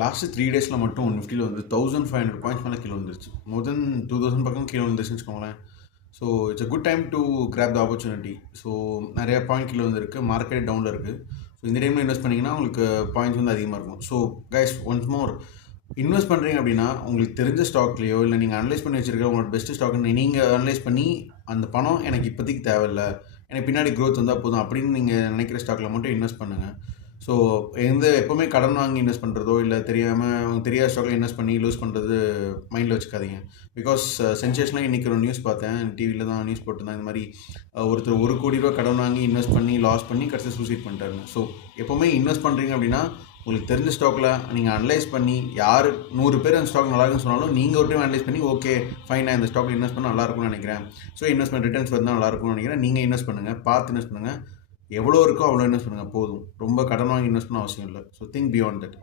Last 3 டேஸில் மட்டும் நிஃப்டியில் வந்து 1500 பாயிண்ட்ஸ் மேலே கீழே வந்துருச்சு. மோர் தென் 2000 பக்கம் கீழே வந்துருச்சுன்னு வச்சுக்கோங்களேன். So it's a good time to grab the opportunity. So நிறையா பாயிண்ட் கீழே வந்துருக்கு, மார்க்கெட் டவுனில் இருக்குது. ஸோ இந்த டைமில் இன்வெஸ்ட் பண்ணிங்கன்னா உங்களுக்கு பாயிண்ட்ஸ் வந்து அதிகமாக இருக்கும். So guys once more invest பண்ணுறீங்க அப்படின்னா உங்களுக்கு தெரிஞ்ச ஸ்டாக்லேயோ இல்லை நீங்கள் அனலைஸ் பண்ணி வச்சுருக்க உங்களோட பெஸ்ட்டு ஸ்டாக்னு நீங்கள் அனலைஸ் பண்ணி அந்த பணம் எனக்கு இப்போதைக்கு தேவையில்லை, எனக்கு பின்னாடி க்ரோத் வந்தால் போதும் அப்படின்னு நீங்கள் நினைக்கிற ஸ்டாக்கில் மட்டும் இன்வெஸ்ட் பண்ணுங்கள். ஸோ எப்போவுமே கடன் வாங்கி இன்வெஸ்ட் பண்ணுறதோ இல்லை தெரியாத ஸ்டாக்கில் இன்வெஸ்ட் பண்ணி லூஸ் பண்ணுறது மைண்டில் வச்சுக்காதீங்க. பிகாஸ் சென்சேஷனாக இன்றைக்கி ஒரு நியூஸ் பார்த்தேன், டிவியில் தான் நியூஸ் போட்டுருந்தேன். இந்த மாதிரி ஒருத்தர் 1 கோடி ரூபா கடன் வாங்கி இன்வெஸ்ட் பண்ணி லாஸ் பண்ணி கடைசி சூசைட் பண்ணிட்டாருங்க. ஸோ எப்போவுமே இன்வெஸ்ட் பண்ணுறீங்க அப்படின்னா உங்களுக்கு தெரிஞ்ச ஸ்டாக்கில் நீங்கள் அனலைஸ் பண்ணி யார் 100 பேர் அந்த ஸ்டாக் நல்லா இருக்குன்னு சொன்னாலும் நீங்கள் ஒரு டைம் அனலைஸ் பண்ணி ஓகே ஃபைன் நான் இந்த ஸ்டாக்கில் இன்வெஸ்ட் பண்ணால் நல்லாயிருக்கும்னு நினைக்கிறேன், ஸோ இன்வெஸ்ட்மெண்ட் ரிட்டர்ன்ஸ் வந்தால் நல்லாயிருக்கும்னு நினைக்கிறேன், நீங்கள் இன்வெஸ்ட் பண்ணுங்கள், பார்த்து இன்வெஸ்ட் பண்ணுங்கள். எவ்வளோ இருக்கோ அவ்வளோ இன்வெஸ்ட் பண்ணுங்கள் போதும். ரொம்ப கடன் வாங்கி இன்வெஸ்ட் பண்ண அவசியம் இல்லை. So think beyond that.